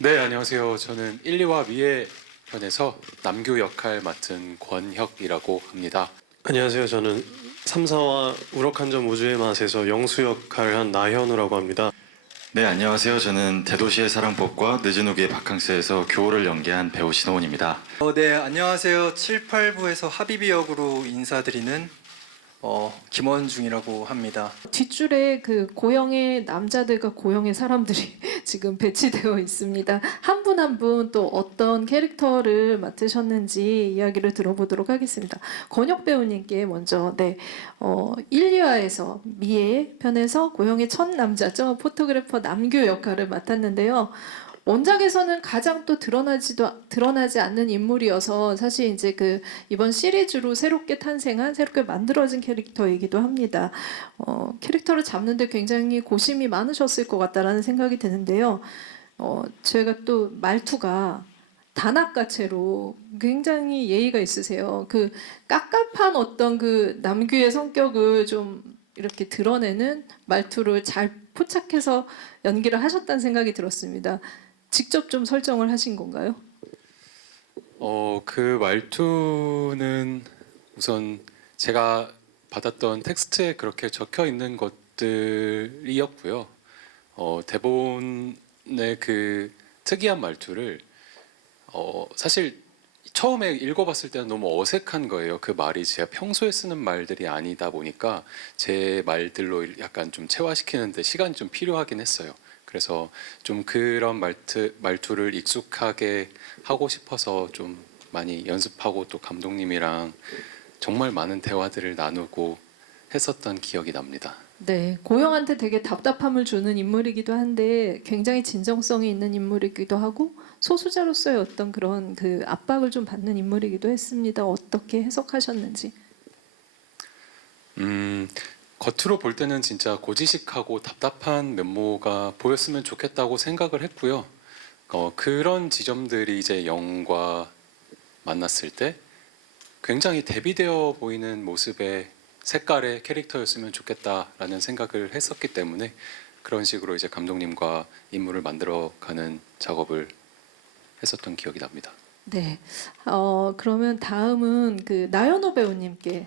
네, 안녕하세요. 저는 1, 2화 위에 편에서 남규 역할 맡은 권혁이라고 합니다. 안녕하세요. 저는 3, 4화 우럭한 점 우주의 맛에서 영수 역할을 한 나현우라고 합니다. 네, 안녕하세요. 저는 대도시의 사랑법과 늦은 후기의 바캉스에서 교호를 연기한 배우 신호훈입니다. 네, 안녕하세요. 7, 8부에서 하비비 역으로 인사드리는 김원중이라고 합니다. 뒷줄에 그 고영의 남자들과 고영의 사람들이 지금 배치되어 있습니다. 한 분 한 분 또 어떤 캐릭터를 맡으셨는지 이야기를 들어보도록 하겠습니다. 권혁 배우님께 먼저 1, 2화에서 미애 편에서 고영의 첫 남자죠. 포토그래퍼 남규 역할을 맡았는데요. 원작에서는 가장 또 드러나지 않는 인물이어서 사실 이제 그 이번 시리즈로 새롭게 탄생한 새롭게 만들어진 캐릭터이기도 합니다. 캐릭터를 잡는데 굉장히 고심이 많으셨을 것 같다라는 생각이 드는데요. 제가 또 말투가 단아까체로 굉장히 예의가 있으세요. 그 깝깝한 어떤 그 남규의 성격을 좀 이렇게 드러내는 말투를 잘 포착해서 연기를 하셨다는 생각이 들었습니다. 직접 좀 설정을 하신 건가요? 그 말투는 우선 제가 받았던 텍스트에 그렇게 적혀 있는 것들이었고요. 대본의 그 특이한 말투를 사실 처음에 읽어봤을 때는 너무 어색한 거예요. 그 말이 제가 평소에 쓰는 말들이 아니다 보니까 제 말들로 약간 좀 체화시키는데 시간이 좀 필요하긴 했어요. 그래서 좀 그런 말투를 익숙하게 하고 싶어서 좀 많이 연습하고 또 감독님이랑 정말 많은 대화들을 나누고 했었던 기억이 납니다. 네, 고영한테 되게 답답함을 주는 인물이기도 한데 굉장히 진정성이 있는 인물이기도 하고 소수자로서의 어떤 그런 그 압박을 좀 받는 인물이기도 했습니다. 어떻게 해석하셨는지. 겉으로 볼 때는 진짜 고지식하고 답답한 면모가 보였으면 좋겠다고 생각을 했고요. 그런 지점들이 이제 영과 만났을 때 굉장히 대비되어 보이는 모습의 색깔의 캐릭터였으면 좋겠다라는 생각을 했었기 때문에 그런 식으로 이제 감독님과 인물을 만들어가는 작업을 했었던 기억이 납니다. 네, 그러면 다음은 그 나연호 배우님께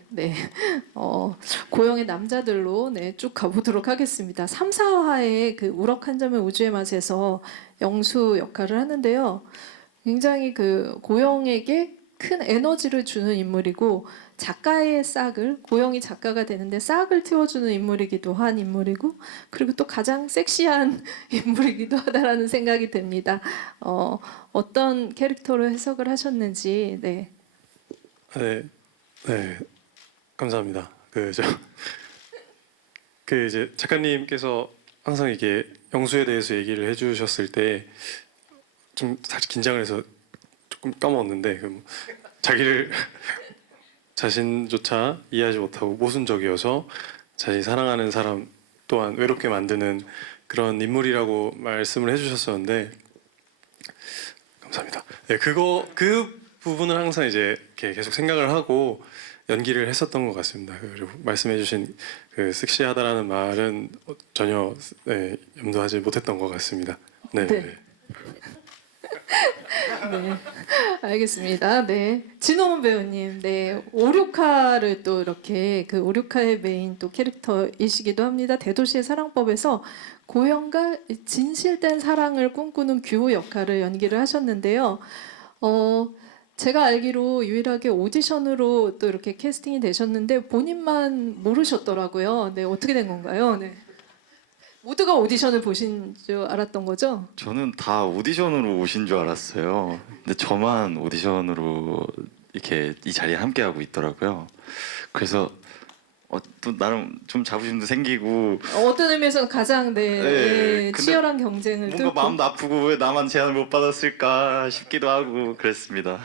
고영의 남자들로 쭉 가보도록 하겠습니다. 3, 4화에 그 우럭 한 점의 우주의 맛에서 영수 역할을 하는데요. 굉장히 그 고영에게 큰 에너지를 주는 인물이고 작가의 싹을 고영이 작가가 되는데 싹을 틔워주는 인물이기도 한 인물이고 그리고 또 가장 섹시한 인물이기도 하다라는 생각이 듭니다. 어떤 캐릭터로 해석을 하셨는지 네, 네, 감사합니다. 그 이제 작가님께서 항상 이게 영수에 대해서 얘기를 해주셨을 때 좀 사실 긴장을 해서 조금 까먹었는데 자기를 자신조차 이해하지 못하고 모순적이어서 자신이 사랑하는 사람 또한 외롭게 만드는 그런 인물이라고 말씀을 해주셨었는데 감사합니다. 네, 그 부분을 항상 이제 이렇게 계속 생각을 하고 연기를 했었던 것 같습니다. 그리고 말씀해주신 그 섹시하다라는 말은 전혀 염두하지 못했던 것 같습니다. 네. 네. 네. 네, 알겠습니다. 네, 진호문 배우님, 5, 6화를 또 이렇게 그 5, 6화의 메인 또 캐릭터이시기도 합니다. 대도시의 사랑법에서 고영과 진실된 사랑을 꿈꾸는 규호 역할을 연기를 하셨는데요. 제가 알기로 유일하게 오디션으로 또 이렇게 캐스팅이 되셨는데 본인만 모르셨더라고요. 네, 어떻게 된 건가요? 네. 모두가 오디션을 보신 줄 알았던 거죠? 저는 다 오디션으로 오신 줄 알았어요. 근데 저만 오디션으로 이렇게 이 자리에 함께하고 있더라고요. 그래서 또 나름 좀 자부심도 생기고 어떤 의미에서 가장 근데 치열한 경쟁을 뭔가 뚫고 마음도 아프고 왜 나만 제안을 못 받았을까 싶기도 하고 그랬습니다.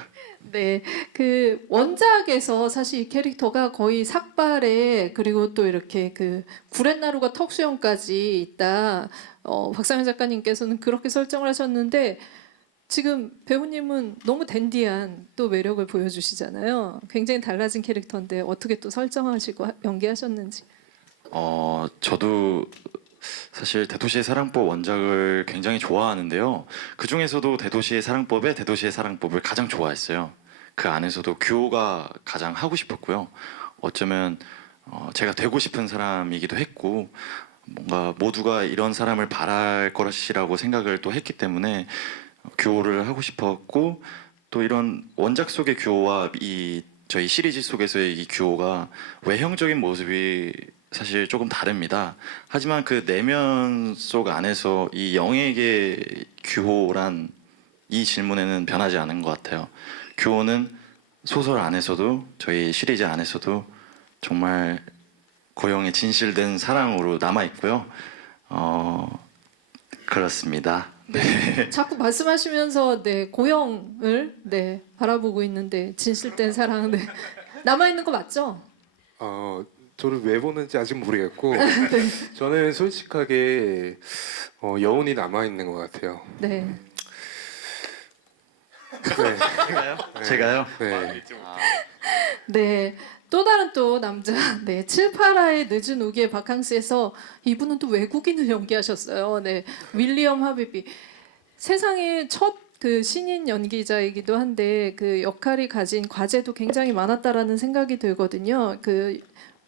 네, 그 원작에서 사실 이 캐릭터가 거의 삭발에 그리고 또 이렇게 그 구렛나루가 턱수염까지 있다. 박상현 작가님께서는 그렇게 설정을 하셨는데 지금 배우님은 너무 댄디한 또 매력을 보여주시잖아요. 굉장히 달라진 캐릭터인데 어떻게 또 설정하시고 연기하셨는지. 저도 사실 대도시의 사랑법 원작을 굉장히 좋아하는데요. 그 중에서도 대도시의 사랑법을 가장 좋아했어요. 그 안에서도 규호가 가장 하고 싶었고요. 어쩌면 제가 되고 싶은 사람이기도 했고, 뭔가 모두가 이런 사람을 바랄 것이라고 생각을 또 했기 때문에 규호를 하고 싶었고, 또 이런 원작 속의 규호와 이 저희 시리즈 속에서의 이 규호가 외형적인 모습이 사실 조금 다릅니다. 하지만 그 내면 속 안에서 이 영에게 규호란 이 질문에는 변하지 않은 것 같아요. 규호는 소설 안에서도 저희 시리즈 안에서도 정말 고영의 진실된 사랑으로 남아 있고요. 그렇습니다. 자꾸 말씀하시면서 네, 고영을 네, 바라보고 있는데 진실된 사랑 네. 남아 있는 거 맞죠? 저를 왜 보는지 아직 모르겠고 저는 솔직하게 여운이 남아 있는 것 같아요. 네. 네. 제가요? 네. 네. 또 다른 또 남자 네 7,8화의 늦은 우기의 바캉스에서 이분은 또 외국인을 연기하셨어요. 네 윌리엄 하비비 세상에 첫 그 신인 연기자이기도 한데 그 역할이 가진 과제도 굉장히 많았다라는 생각이 들거든요. 그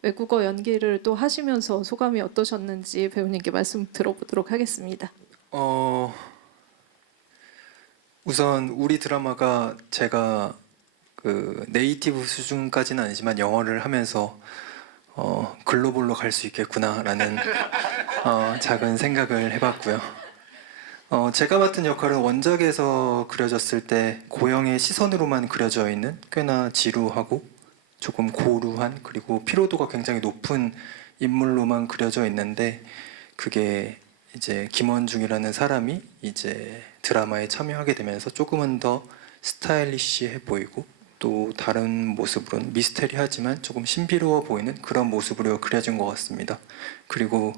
외국어 연기를 또 하시면서 소감이 어떠셨는지 배우님께 말씀 들어보도록 하겠습니다. 우선 우리 드라마가 제가 그 네이티브 수준까지는 아니지만 영어를 하면서 글로벌로 갈 수 있겠구나라는 작은 생각을 해봤고요. 제가 맡은 역할은 원작에서 그려졌을 때 고영의 시선으로만 그려져 있는 꽤나 지루하고 조금 고루한 그리고 피로도가 굉장히 높은 인물로만 그려져 있는데 그게 이제 김원중이라는 사람이 이제 드라마에 참여하게 되면서 조금은 더 스타일리시해 보이고 또 다른 모습으로는 미스테리하지만 조금 신비로워 보이는 그런 모습으로 그려진 것 같습니다. 그리고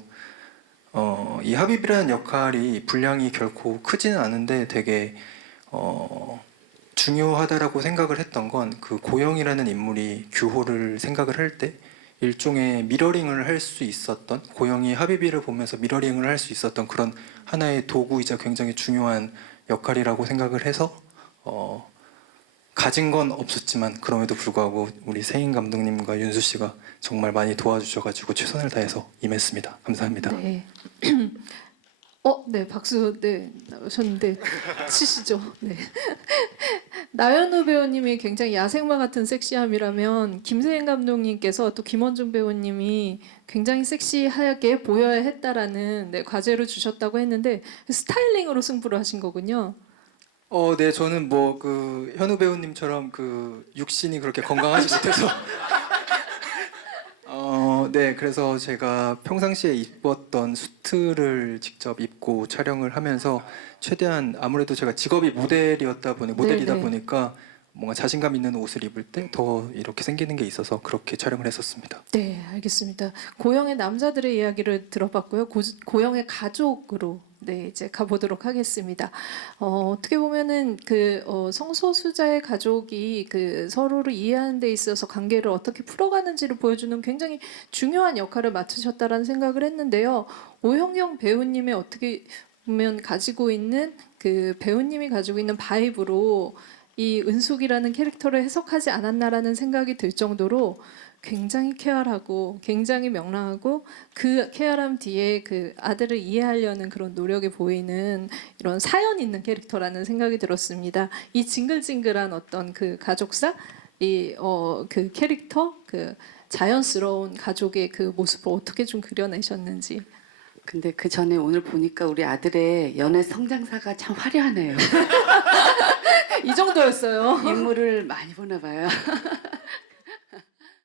이 하비비라는 역할이 분량이 결코 크지는 않은데 되게 중요하다라고 생각을 했던 건 그 고영이라는 인물이 규호를 생각을 할 때 일종의 미러링을 할 수 있었던 고영이 하비비를 보면서 미러링을 할 수 있었던 그런 하나의 도구이자 굉장히 중요한 역할이라고 생각을 해서 가진 건 없었지만 그럼에도 불구하고 우리 세인 감독님과 윤수 씨가 정말 많이 도와주셔가지고 최선을 다해서 임했습니다. 감사합니다. 네. 네 박수 네 나오셨는데 치시죠. 네. 나연우 배우님이 굉장히 야생마 같은 섹시함이라면 김세인 감독님께서 또 김원중 배우님이 굉장히 섹시하게 보여야 했다라는 네, 과제를 주셨다고 했는데 스타일링으로 승부를 하신 거군요. 네, 저는 뭐 그 현우 배우님처럼 그 육신이 그렇게 건강하지 못해서 네, 그래서 제가 평상시에 입었던 수트를 직접 입고 촬영을 하면서 최대한 아무래도 제가 직업이 모델이다 네네. 보니까 뭔가 자신감 있는 옷을 입을 때 더 이렇게 생기는 게 있어서 그렇게 촬영을 했었습니다. 네, 알겠습니다. 고영의 남자들의 이야기를 들어봤고요. 고영의 가족으로 네 이제 가보도록 하겠습니다. 어떻게 보면은 그 성소수자의 가족이 그 서로를 이해하는 데 있어서 관계를 어떻게 풀어가는지를 보여주는 굉장히 중요한 역할을 맡으셨다라는 생각을 했는데요. 오형영 배우님의 어떻게 보면 가지고 있는 그 배우님이 가지고 있는 바이브로 이 은숙이라는 캐릭터를 해석하지 않았나라는 생각이 들 정도로 굉장히 쾌활하고 굉장히 명랑하고 그 쾌활함 뒤에 그 아들을 이해하려는 그런 노력이 보이는 이런 사연 있는 캐릭터라는 생각이 들었습니다. 이 징글징글한 어떤 그 가족사, 이 그 캐릭터, 그 자연스러운 가족의 그 모습을 어떻게 좀 그려내셨는지. 근데 그 전에 오늘 보니까 우리 아들의 연애 성장사가 참 화려하네요. 이 정도였어요. 인물을 많이 보나 봐요.